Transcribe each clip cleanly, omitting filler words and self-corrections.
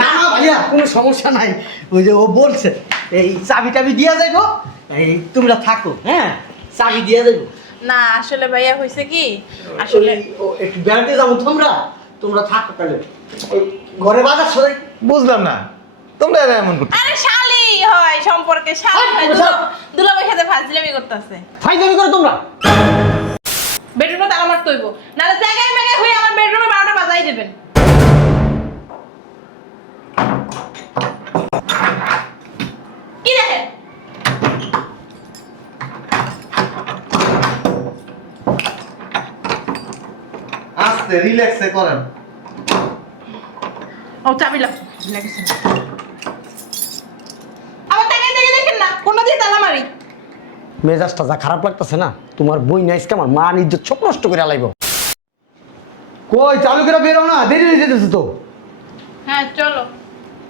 না না ভাইয়া কোনো সমস্যা নাই, ওই যে ও বলছে এই চাবি টাবি দিয়া যাইবো, এই তোমরা থাকো, হ্যাঁ চাবি দিয়া যাইবো। না আসলে ভাইয়া হয়েছে কি, আসলে ও একটু বেড়াতে যাবো, তোমরা তোমরা থাকো তাহলে ওই ঘরে বাজার সরাই। বুঝলাম না তোমরা এরা এমন করতে। আরে শালি হয় সম্পর্কে শালি হয়, দুলাভাইয়ের সাথে ফাজলামি করতেছে। ফাইজলামি করো তোমরা। বেডরুমে তালা মারতে হইব, নাহলে জায়গায় মেগায় হয়ে আমার বেডরুমে 12টা বাজাই দেবেন। কি দেখেন? আস্তে রিল্যাক্সে করেন। ও চাবি লাগছে। আবার তাকাই তাকাই দেখেন না, কোনটা দিয়ে তালা মারি। মেজাজটা যা খারাপ লাগতেছে না, তোমার বই নাইসকে আমার মান ইজ্জত সব নষ্ট করে আলাইব। কই চালু করে বেরো না, দেরি হয়ে যেতেছে তো। হ্যাঁ চলো।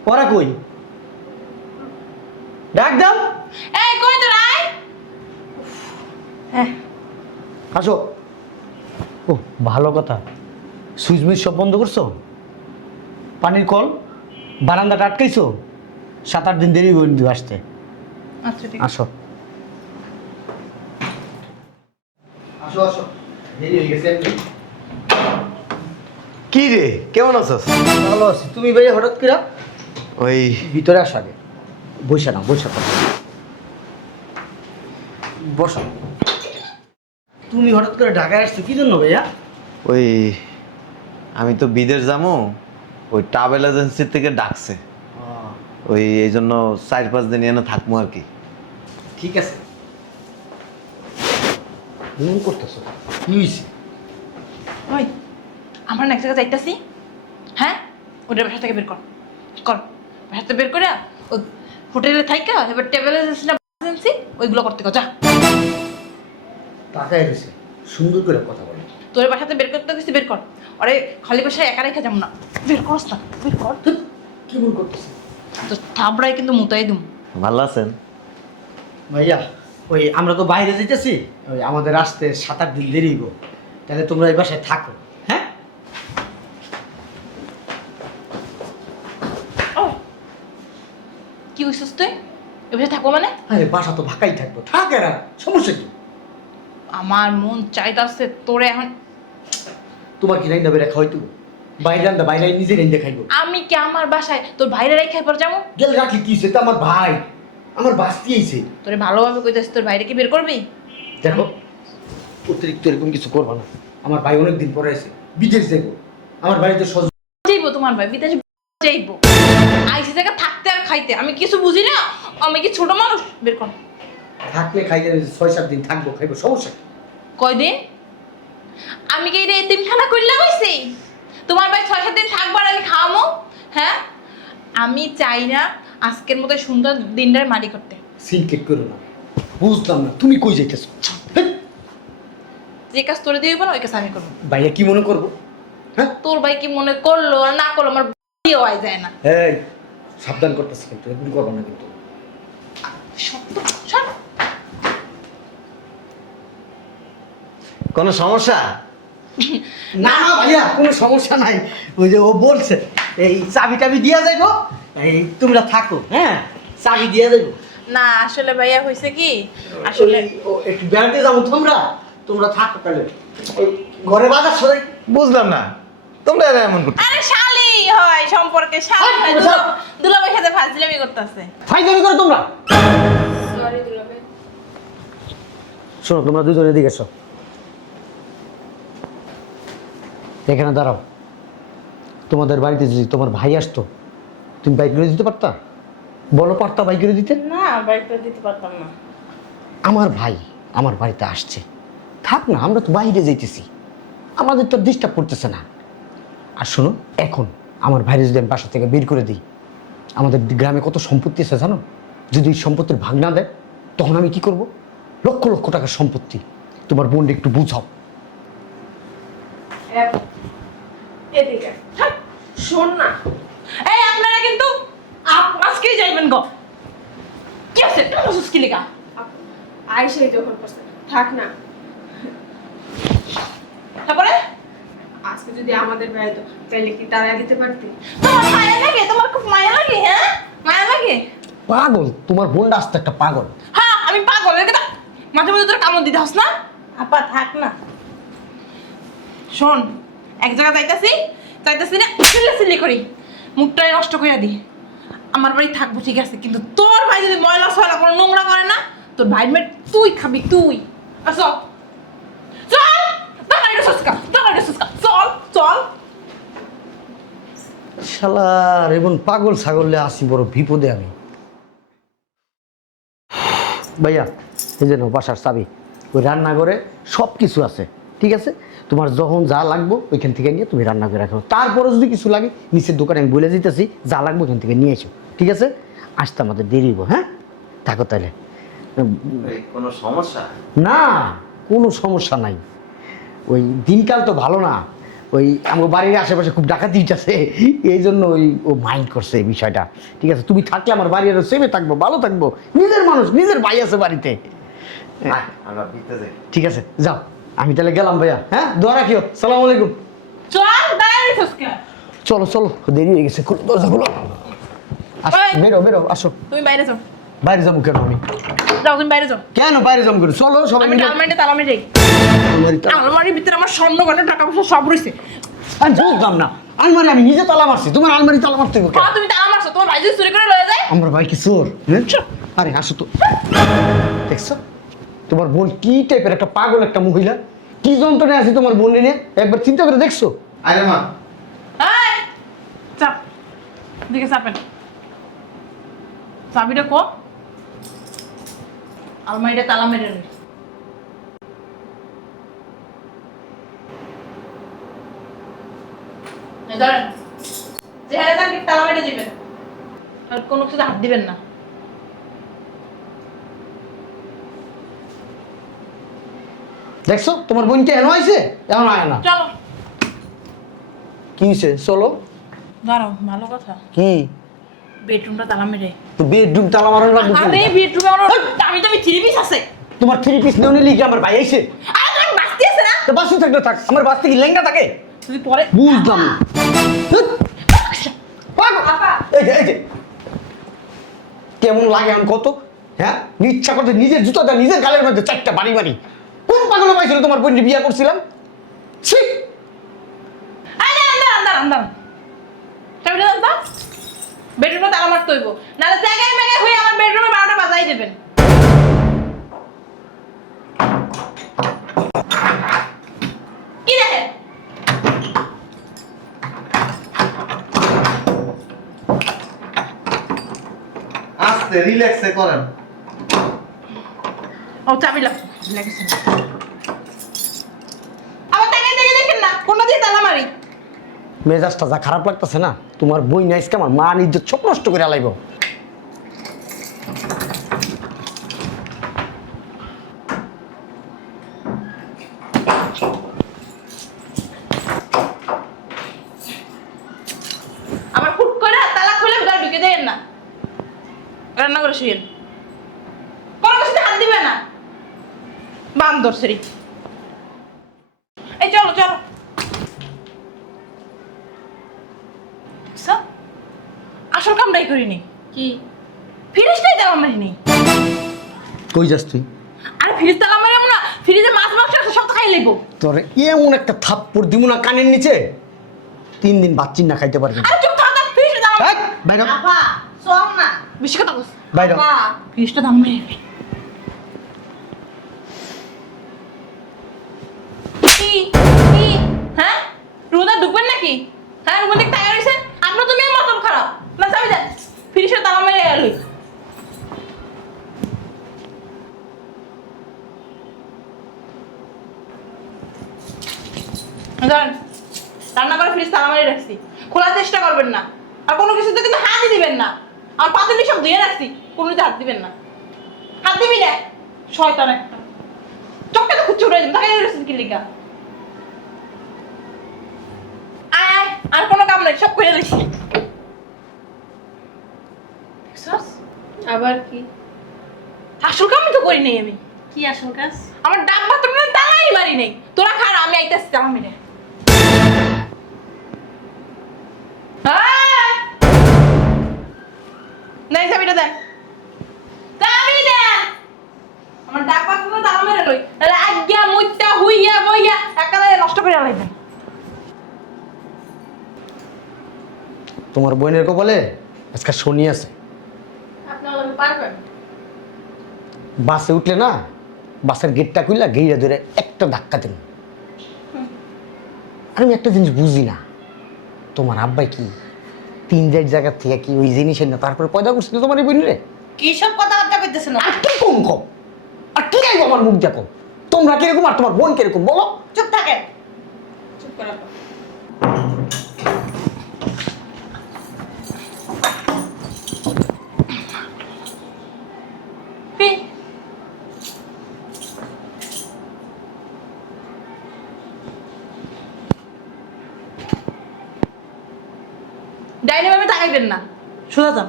পরে কই ডাক দাও। এই কই তো রাই? হ্যাঁ আসো। ও ভালো কথা, সুইচ মুইচ সব বন্ধ করছো? পানির কল বারান্দাটা আটকাইছো? 7-8 দিন দেরি হয়ে দিও আসতে। আচ্ছা ঠিক আছে। আসো আসো আসো, দেরি হয়ে গেছে। কি রে কেমন আছিস? ভালো আছি, তুমি ভাই হঠাৎ করে? ওই ভিতরে আসো আগে, বসে না বসে পড়ো। বসো। তুমি হঠাৎ করে ঢাকায় আসছো কি জন্য ভাইয়া? ওই আমি তো বিদেশ যাবো, ওই ট্রাভেল এজেন্সি থেকে ডাকছে, ওই এই জন্য 4-5 দিন এনে থাকবো আর কি। ঠিক আছে। মন করতেছো কি হয়েছে? ওই আমরা এক জায়গায় যাইতাছি, হ্যাঁ ওটা বাসা থেকে বের কর কর, বাসা থেকে বের করে ওই হোটেলে থাইকা এবার টেবিল এজেন্সি ওইগুলো করতে কর, যা। টাকায় গেছে, সুন্দর করে কথা বলো। তোর বাসাতে বের করতে গেছি, বের কর। আরে খালি বাসায় একা রেখে যাবো না, বের করস না, বের কর। কি মন করতেছে? তো থাবড়াই কিন্তু মুতাই দুম। ভালো আছেন? ভাইয়া ওই আমরা তো বাইরে যেতেছি, ওই আমাদের আসতে 7-8 দিন দেরি হইব, তাহলে তোমরা এই বাসায় থাকো, হ্যাঁ? ও কি হইছিস তুই এ বাসায় থাকবো মানে? আরে বাসা তো ফাঁকাই থাকবো, থাক এরা, সমস্যা কি? আমার মন চাইতাছে তোরে এখন। তোমার কি রান্না বেড়ে খাওয়াই তুমি? বাইরে রান্না বাইরে নিজে রান্না খাইবো। আমি কি আমার বাসায় তোর ভাইরা রেখে পর যাবো? গেল রাখি কি সে তো আমার ভাই, আমার বাস্তি আইছে। তোরে ভালোভাবে কইতাছিস তোর ভাইরে কি বের করবি? দেখো অতিরিক্ত এরকম কিছু করবা না, আমার ভাই অনেক দিন পরে আছে, বিদেশ যাবো, আমার বাড়িতে যাইবো তোমার ভাই বিদেশে যাইবো, আইসি জায়গা থাকতে আর খাইতে আমি কিছু বুঝি না, আমি কি ছোট মানুষ? বের কর। থাকলে খাইতে 6-7 দিন থাকবো খাইবো, সমস্যা কি? কয়দিন? আমি কি রে এতিমখানা কইলা হইছি? তোমার ভাই 6-7 দিন থাকবো আর আমি খাওয়ামো? হ্যাঁ আমি চাই না আজকের মতো সুন্দর দিনটার মারি করতে। সিনকেট করো না, বুঝলাম না তুমি কই যাইতেছো? যে কাজ তোরে দিইব না ওই কাজ আমি করবো। ভাইয়া কি মনে করবো? হ্যাঁ তোর ভাই কি মনে করলো আর না করলো আমার বিয়ে হয় যায় না। এই সাবধান করতেছি কিন্তু, এরকম করবো না কিন্তু। সত্য সর। কোনো সমস্যা? না না ভাইয়া কোনো সমস্যা নাই, ওই যে ও বলছে এই চাবি টাবি দিয়া যাইবো, এই তোমরা থাকো, হ্যাঁ চাবি দিয়া যাইবো। না আসলে ভাইয়া হয়েছে কি, আসলে ও একটু বেড়াতে যাবো, তোমরা তোমরা থাকো তাহলে ওই ঘরে বাজার সরাই। বুঝলাম না তোমরা এরা এমন করতে। আরে শালি হয় সম্পর্কে শালি হয়, দুলাভাইয়ের সাথে ফাজলামি করতেছে। ফাইজলামি করো তোমরা। সরি দুলাভাই। শোনো তোমরা দুজনে এদিকে এসো, এখানে দাঁড়াও। তোমাদের বাড়িতে যদি তোমার ভাই আসতো, তুমি বাইক করে দিতে পারতা? বলো পারতা বাইক করে দিতে? না বাইকটা দিতে পারতাম না। আমার ভাই আমার বাড়িতে আসছে, থাক না, আমরা তো বাইরে যাইতেছি, আমাদের তো ডিস্টার্ব করতেছে না। আর শোনো এখন আমার ভাইরে যদি আমি বাসা থেকে বের করে দিই, আমাদের গ্রামে কত সম্পত্তি আছে জানো? যদি এই সম্পত্তির ভাগ না দেয় তখন আমি কি করব? লক্ষ লক্ষ টাকার সম্পত্তি। তোমার বোনকে একটু বুঝাও। এদিকে শোন না, এই আপনারা কিন্তু আজকেই যাইবেন গো। কি আছে তুমি সুস্কি লেখা আইসাই যখন করছে থাক না, তারপরে আজকে আজকে যদি আমাদের ভাই তো তাইলে কি তারা দিতে পারতি? তোমার মায়া লাগে, তোমার খুব মায়া লাগে, হ্যাঁ মায়া লাগে। পাগল, তোমার বোনটা আসতে একটা পাগল। হ্যাঁ আমি পাগল, এটা মাঝে মাঝে তোর কামড় দিতে হস না। আপা থাক না, শোন এক জায়গা যাইতাছি না সিল্লি করি, মুখটাই নষ্ট করে দি। আমার বাড়ি থাকবো ঠিক আছে, কিন্তু তোর ভাই যদি ময়লা সয়লা কোনো নোংরা করে না, তোর ভাই মেয়ে তুই খাবি তুই। আসো চল, দাঁড়াই সুস্কা, চল চল। শালার এবং পাগল ছাগলে আসি বড় বিপদে আমি। ভাইয়া এই জন্য বাসার চাবি, ওই রান্নাঘরে সব কিছু আছে, ঠিক আছে? তোমার যখন যা লাগবো ওইখান থেকে নিয়ে তুমি রান্না করে রাখো। তারপরে যদি কিছু লাগে নিচের দোকানে আমি বলে দিতেছি, যা লাগবে ওখান থেকে নিয়ে এসো, ঠিক আছে? আসতে আমাদের দেরি হইব, হ্যাঁ? থাকো তাহলে। কোনো সমস্যা? না, কোনো সমস্যা নাই। ওই দিনকাল তো ভালো না, ওই আমার বাড়ির আশেপাশে খুব ডাকাতি আছে, এই জন্য ও মাইন্ড করছে এই বিষয়টা, ঠিক আছে? তুমি থাকলে আমার বাড়ি আরো সেভে থাকবো, ভালো থাকবো, নিজের মানুষ, নিজের ভাই আছে বাড়িতে। আমরা দিতে যাই। ঠিক আছে যাও, আমি তাহলে গেলাম ভাইয়া, হ্যাঁ? দোয়া রাখিও। সালাম আলাইকুম। চল দাঁড়াই সুস্কা। চলো চলো, দেরি হয়ে গেছে, খুলো দরজা খুলো। আসো, ওই। বেরো বেরো, আসো। তুমি বাইরে যাও, বাইরে যাবো কেন আমি? যাও তুমি বাইরে যাও। কেন বাইরে যাবো কেন? চলো সবাই আমি মিলে। আলমারিতে তালা মেরে আলমারিতে আলমারির ভিতরে আমার স্বর্ণ গয়না টাকা পয়সা সব রয়েছে। আমি বুঝলাম না, আলমারি আমি নিজে তালা মারছি, তোমার আলমারি তালা মারতে হবে কেন? তুমি তালা মারছো, তোমার ভাই যদি চুরি করে লয়ে যায়। আমার ভাই কি চোর? হ্যাঁ? আরে আসো তো, দেখছো তোমার বোন কি টাইপের একটা পাগল একটা মহিলা, কি যন্ত্রণায় আছে তোমার বোন নিয়ে, একবার চিন্তা করে দেখছো? আরে মা, এই চাপ দিকে চাপেন, চাবিটা কো, আলমারিটা তালা মেরে নে। এই ধরেন, যেখানে থাকি তালা মেরে দিবেন, আর কোনো কিছু হাত দিবেন না। দেখছো তোমার বোনকে এনো আইছে, এমন আয় না। চলো কি হয়েছে? চলো। দাঁড়াও, ভালো কথা, কি? বেডরুমটা তালা মেরে। তো বেডরুম তালা মারার লাগবে কেন? আরে বেডরুমে আমার দামি দামি থ্রি পিস আছে। তোমার থ্রি পিস নেওয়া নিলে কি আমার ভাই আইছে? আরে তোমার বাস্তি আছে না? তো বাসু থাকলে থাক, আমার বাসতে কি লেঙ্গা থাকে? তুই পরে বুঝলাম না। ধ্যাৎ, পাগল। আপা এই যে কেমন লাগে আমি কত, হ্যাঁ? ইচ্ছা করতে নিজের জুতাটা নিজের গালের মধ্যে চারটা বাড়ি বাড়ি। কোন পাগলে পাইছিল তোমার বোন বিয়ে করছিলাম? ছি! আরে দাঁড়ান চাবিটা দাও তো। বেডরুমে তালা মারতে হইব, নাহলে জায়গায় মেগায় হয়ে আমার বেডরুমে 12টা বাজাই দেবেন। কি দেখেন? আস্তে রিল্যাক্সে করেন। ও চাবি লাগছে না। আবার তাকিয়ে দেখেন না, কোন দিয়ে তালা মারি। মেজাজটা যা খারাপ লাগতেছে না, তোমার বই নাইসকে আমার মা নিজের চোখ নষ্ট করে আলাইব। আমার হুট করে তালা খুলে ঘরে ঢুকে দেন না, রান্না করে শুয়েন, কোনো কিছুতে হাত দিবে না। বান্দর সেরি। এই চলো চলো। দেখছো? আসল কামটাই করিনি। কি? ফ্রিজটাই তালা মারিনি। কই যাস তুই? আরে ফ্রিজ তালা মারি না, ফ্রিজে মাছ মাংস আছে সব তো খাই লইব। তোর এমন একটা থাপ্পড় দিব না কানের নিচে, 3 দিন বাচ্চিন না খাইতে পারবি না। আরে চুপ থাক, ফ্রিজটা তালা মারি। বাইরে আপা চল না। বেশি কথা বলছ। বাইরে। আপা ফ্রিজটা তালা মারি। কি কি হ্যাঁ? রুমে ঢুকবেন নাকি? হ্যাঁ রুমে দেখতে টায়ার হয়েছেন আপনার, তো মেয়ে মতন খারাপ না। চাবি দেন, ফ্রিজটা তালা মেরে এলই। ধরেন, রান্না করে ফ্রিজ তালা মেরে রাখছি, খোলার চেষ্টা করবেন না, আর কোনো কিছুতে কিন্তু হাতই দিবেন না। আমার পাতুলি সব ধুয়ে রাখছি, কোনো কিছুতে হাত দিবেন না। হাত দিবি না, শয়তান একটা। চোখটা তো খুঁজছে উঠে যাবেন, তাকে রেখেছেন কি লিগা? আয় আয়, আর কোনো কাম নাই, সব করে দিচ্ছি। আবার কি? আসল কামই তো করি নাই আমি। কি আসল কাজ? আমার ডাক বাথরুমে তালাই মারি নাই। তোরা খার, আমি আইতাছি তালা মেরে। দেন, চাবি দেন। আমার ডাক পাচ্ছ না তারা মেরে লই, রাগিয়া মুইতা হুইয়া বইয়া একেবারে নষ্ট করে লাইবেন। তোমার বোনের কপালে আজকে শনি আছে। আপনি আমাকে পারবেন? বাসে উঠলে না, বাসের গেটটা খুললা গেইরা ধরে একটা ধাক্কা দিন। আর আমি একটা জিনিস বুঝি না, তোমার আব্বাই কি 3-4 জায়গা থেকে কি ওই জিনিসের না তারপরে পয়দা করছিল তোমার এই বোনের? কি সব কথাবার্তা কইতেছেন? আর কি কম কম, আর কি গাইবো আমার মুখ দেখো। তোমরা কিরকম আর তোমার বোন কিরকম বলো? চুপ থাকেন। চুপ করো। কি? ডাইনি ভাবে তাকাইবেন না, সোজা যান।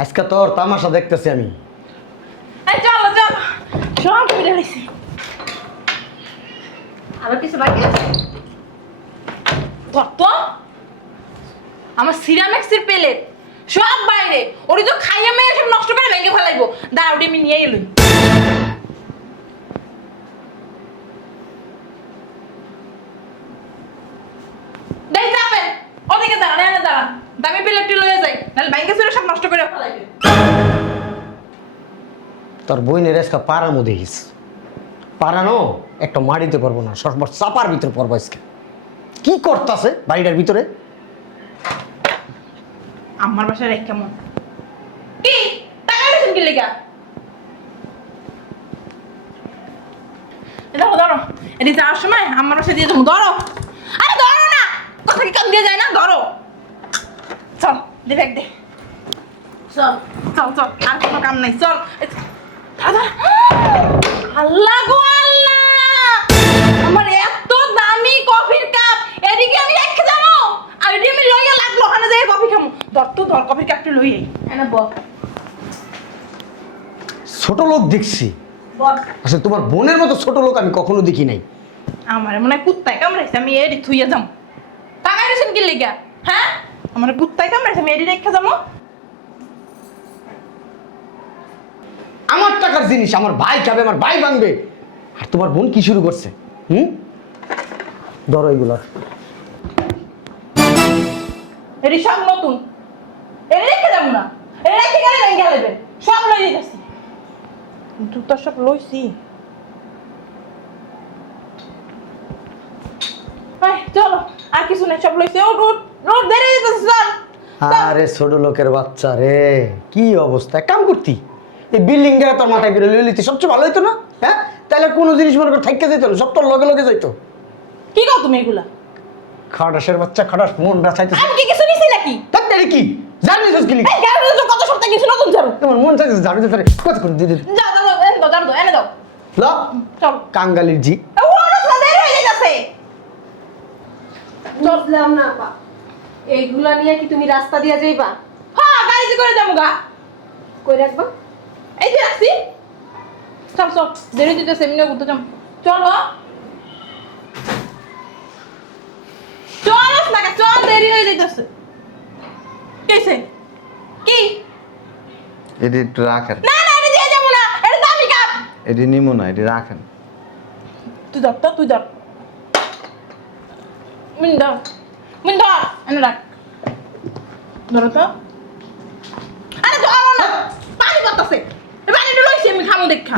আজকে তোর তামাশা দেখতেছি আমি। এই চলো চলো, সব ফিরে রয়েছে। আবার কিছু বাকি আছে? কত আমার সিরামিক্সের প্লেট সব বাইরে, ওরি তো খাইয়া মেয়ে সব নষ্ট করে ভেঙে ফেলাইবো। দাঁড়া, ওটি আমি নিয়ে এলুই। দেখ চাপেন, ওদিকে দাঁড়ান, এনে দাঁড়ান। দামি প্লেটটি লয়ে যাই, নাহলে ভেঙে চুরে সব নষ্ট করে ফেলাইবে। তোর বইনের আজকে পাড়ানো দেখিস, পাড়ানো একটা মারিতে পারবো না, সর্বর চাপার ভিতরে পড়বো আজকে। কি করতেছে বাড়িটার ভিতরে? আমার বাসায় রেখ কেমন কি টাকা দিয়েছেন কি লেগা? ধরো ধরো, এটি যাওয়ার সময় আমার বাসায় দিয়ে দেবো। ধরো, আরে ধরো না, কথা কি কান দিয়ে যায় না? ধরো, চল দে ব্যাগ দে, চল। চল চল, আর কোনো কাম নাই, চল। দাদা, আল্লাহ গো আল্লাহ, আমার এত দামি কফির কাপ এদিকে আমি রেখে যাবো, আর এটি আমি লইয়া লাগলো ওখানে যাই কফি খামু। ধর তো ধর, কফির কাপটা লই আই, এনে বল। ছোট লোক দেখছি, বল। আসলে তোমার বোনের মতো ছোট লোক আমি কখনো দেখি নাই। আমার মনে হয় কুত্তায় কামড়াইছে, আমি এডি থুইয়া যাম। টাকাই রেছেন কি লেগা? হ্যাঁ, আমার কুত্তায় কামড়াইছে, আমি এডি রেখে যাবো। আমার টাকার জিনিস আমার ভাই খাবে, আমার ভাই ভাঙবে, আর তোমার বোন কি শুরু করছে? ধরো এগুলা। এডি সব নতুন, এডি রেখে যাবো না, এডি রেখে গেলে ভেঙে গেলেবে। সব লই দিতেছি, জুতা সব লইছি। চলো, আর কিছু নেই, সব লইছি। ও রোড রোড বেরিয়ে যেতেছে, চল। আরে ছোট লোকের বাচ্চা রে, কি অবস্থা! এক কাম করতি, এই বিল্ডিং টা তোর মাথায় করে লই লিতি, সবচেয়ে ভালো হইতো না? হ্যাঁ, তাহলে কোনো জিনিস মনে করে থাইকা যেত না, সব তোর লগে লগে যাইতো। কি কও তুমি এগুলা? খাটাসের বাচ্চা, খাটাস মন রাখাইতেছে। আমি কি কিছু নিছি নাকি? তাহলে কি জানি তো কি এই গাড়ি তো কত সপ্তাহ কিছু নতুন ছাড়ো। তোমার মন চাইছে ঝাড়ু দিতে কত করে দিদি যাও যাও যাও, এনে দাও, ঝাড়ু দাও, এনে দাও। ল চল। কাঙ্গালির জি। ওরা তো দেরি হয়ে যাচ্ছে। বুঝলাম না আপা, এইগুলা নিয়ে কি তুমি রাস্তা দিয়ে যাইবা? হ্যাঁ, গাড়িতে করে যাবো গা। কই রাখবা? এই যে রাখছি। চল চল, দেরি দিতেছে, এমনি ঘুরতে যাম। চলো চল না, চল, দেরি হয়ে যাইতেছে। কিছে কি? এটি একটু রাখেন, না না, আমি দিয়ে যাবো না, এটা দামি কাপ। এটি নিমো না, এটি রাখেন। তুই ধর তো, তুই ধর। মিন ধর, মিন ধর, এনে রাখ। ধরো তো। আরে ধরো না, পানি পড়তেছে। পানিটা লইছি আমি, খামো দেখা।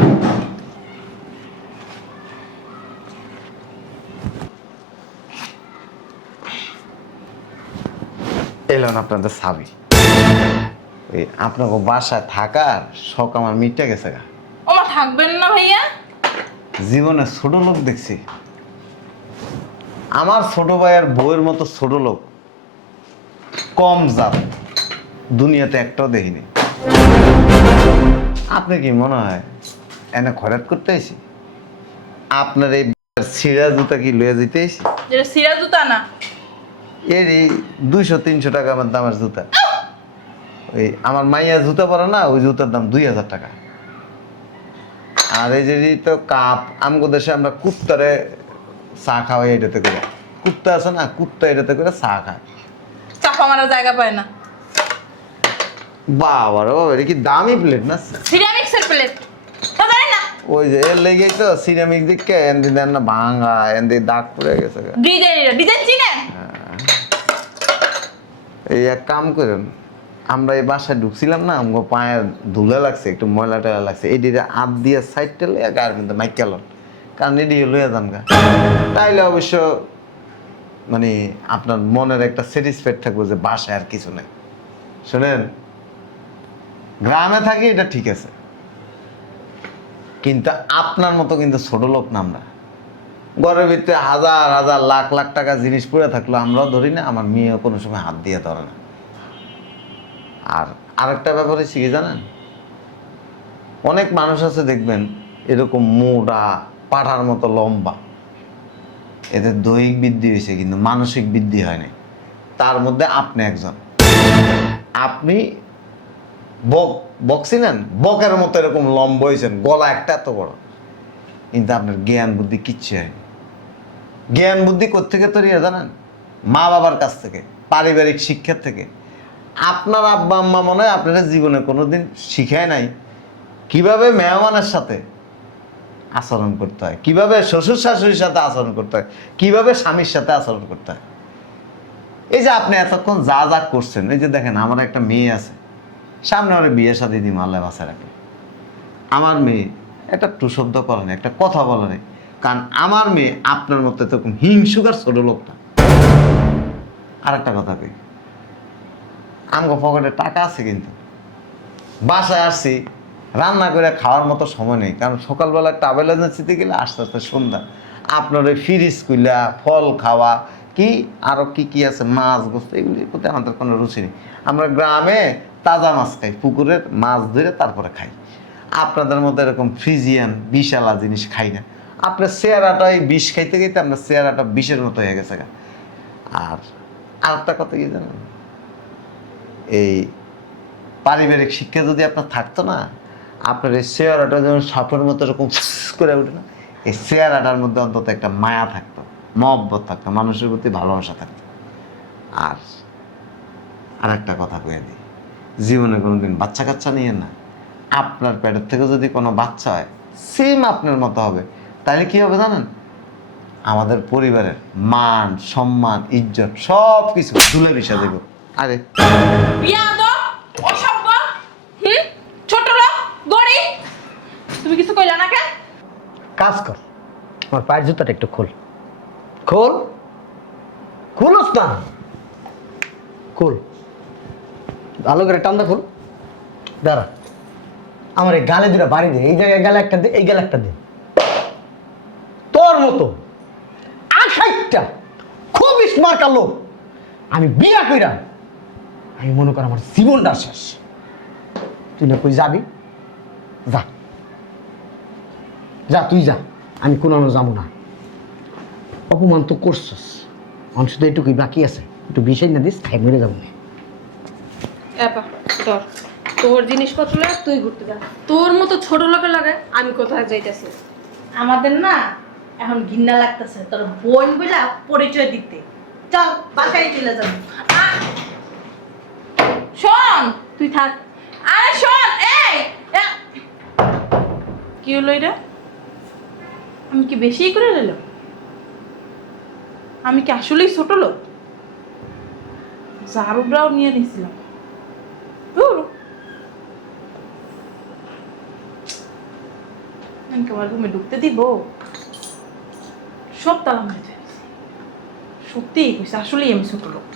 এলেন আপনাদের সাবি, এই আপনাকে বাসায় থাকার শখ আমার মিটে গেছে গা। ওমা থাকবেন না ভাইয়া? জীবনে ছোট লোক দেখছি, আমার ছোট ভাইয়ের বউয়ের মতো ছোট লোক কম জাত দুনিয়াতে একটাও দেখিনি। আপনি কি মনে হয় এনে খরাত করতে আইছি? আপনার এই ছিঁড়া জুতা কি লয়ে যেতে আইছি? যেটা সিরা জুতা না, এর এই 200-300 টাকা আমার দামের জুতা। ওই আমার মাইয়া জুতা পরে না, ওই জুতার দাম 2000 টাকা। আর এই যে তো কাপ, আমগো দেশে আমরা কুত্তারে চা খাওয়াই এটাতে করে। কুত্তা আছে না, কুত্তা এটাতে করে চা খায়। চাপা মারার জায়গা পায় না। বাবা রে বাবা, এটা কি দামি প্লেট না? সিরামিক্সের প্লেট তো জানেন না? ওই যে এর লেগেই তো সিরামিক দিকে এনদি দেন না ভাঙা, এনদি দাগ পড়ে গেছে। ডিজাইন চিনেন? এই এক কাম করেন, আমরা এই বাসায় ঢুকছিলাম না, আমার পায়ে ধুলে লাগছে, একটু ময়লা টয়লা লাগছে, এদিকে হাত দিয়ে সাইড টেলে গায়ের মধ্যে মাইকেল, কারণ এদিকে লইয়া যান গা, তাইলে অবশ্য মানে আপনার মনের একটা স্যাটিসফাইড থাকবে যে বাসায় আর কিছু নেই। শোনেন, গ্রামে থাকি এটা ঠিক আছে, কিন্তু আপনার মতো কিন্তু ছোট লোক না আমরা। ঘরের ভিতরে হাজার হাজার লাখ লাখ টাকা জিনিস পড়ে থাকলো আমরাও ধরি না, আমার মেয়েও কোনো সময় হাত দিয়ে ধরে না। আর আরেকটা ব্যাপারে শিখে জানেন, অনেক মানুষ আছে দেখবেন এরকম মোটা পাঠার মতো লম্বা, এদের দৈহিক বৃদ্ধি হয়েছে কিন্তু মানসিক বৃদ্ধি হয় নাই। তার মধ্যে আপনি একজন। আপনি বক্সিনেন বকের মতো এরকম লম্বা হয়েছেন, গলা একটা এত বড়, কিন্তু আপনার জ্ঞান বুদ্ধি কিচ্ছু হয়নি। জ্ঞান বুদ্ধি কোত্থেকে তৈরি হয় জানেন? মা বাবার কাছ থেকে, পারিবারিক শিক্ষার থেকে। আপনার আব্বা আম্মা মনে হয় আপনারা জীবনে কোনোদিন শিখায় নাই কিভাবে মেহমানের সাথে আচরণ করতে হয়, কিভাবে শ্বশুর শাশুড়ির সাথে আচরণ করতে হয়, কিভাবে স্বামীর সাথে আচরণ করতে হয়। এই যে আপনি এতক্ষণ যা যা করছেন, এই যে দেখেন আমার একটা মেয়ে আছে, সামনে ওর বিয়ে শাদী দিই আল্লাহ বাসায় রাখে, আমার মেয়ে একটা টু শব্দ করে না, একটা কথা বলে নেই, কারণ আমার মেয়ে আপনার মতো এরকম হিংসুক আর ছোট লোক না। আর একটা কথা কই, আমগো পকেটে টাকা আছে কিন্তু বাসায় আসছি রান্না করে খাওয়ার মতো সময় নেই, কারণ সকালবেলা ট্রাভেল এজেন্সিতে গেলে আস্তে আস্তে সন্ধ্যা, আপনার ওই ফ্রিজ খুলা ফল খাওয়া কি আরও কি কি আছে, মাছ গোস্ত, এগুলির প্রতি আমাদের কোনো রুচি নেই। আমরা গ্রামে তাজা মাছ খাই, পুকুরের মাছ ধরে তারপরে খাই। আপনাদের মতো এরকম ফ্রিজিয়ান বিষালা জিনিস খাই না। আপনার চেহারাটা এই বিষ খাইতে খাইতে আপনার চেহারাটা বিষের মতো হয়ে গেছে। আর আরেকটা কথা কি জানেন, এই পারিবারিক শিক্ষা যদি আপনার থাকতো না, আপনার এই চেহারাটা যেমন সাপের মতো এরকম করে ওঠে না, এই চেহারাটার মধ্যে অন্তত একটা মায়া থাকতো, মহব্বত থাকতো, মানুষের প্রতি ভালোবাসা থাকতো। আর একটা কথা কয়ে দিই, জীবনে কোনোদিন বাচ্চা কাচ্চা নিয়ে না, আপনার পেটের থেকে যদি কোনো বাচ্চা হয় সেম আপনার মতো হবে, তাহলে কি হবে জানেন? আমাদের পরিবারের মান সম্মান ইজ্জত সব কিছু ধুলে মিশা দেব। আরে ছোট লোক গরিব, তুমি কিছু কইলা না কেন? কাজ কর, আমার পায়ের জুতাটা একটু খোল, খোল, খোলস না, খোল, ভালো করে টান্দা খোল। দাঁড়া, আমার এই গালে দুটা বাড়ি দে, এই জায়গায় গালে একটা দে, এই গালে একটা দে। তোর মতো 28টা খুব স্মার্ট লোক আমি বিয়া কইরা, আমি মনে কর আমার জীবনটা শেষ। তুই না কই যাবি, যা যা, তুই যা, আমি কোনো যাবো না। অপমান তো করছস, মানুষ তো এইটুকুই বাকি আছে, একটু বিষয় না দিস, খাই মরে যাবো না। ধর তোর জিনিসপত্র লয়ে তুই ঘুরতে যা, তোর মতো ছোট লোকের লাগে আমি কোথায় যাইতেছি। আমাদের না এখন ঘৃণা লাগতেছে তোর বোন বলে পরিচয় দিতে। চল বাসায় চলে যাবো। শোন, তুই থাক। আরে শোন, এই কি হলো এটা? আমি কি বেশি করে নিলাম? আমি কি আসলেই ছোট লোক? ঝাড়ুটাও নিয়ে নিয়েছিলাম। আমার ঘুমে ঢুকতে দিব? সব তালা মেরে সত্যিই কইছে, আসলেই আমি ছোট লোক।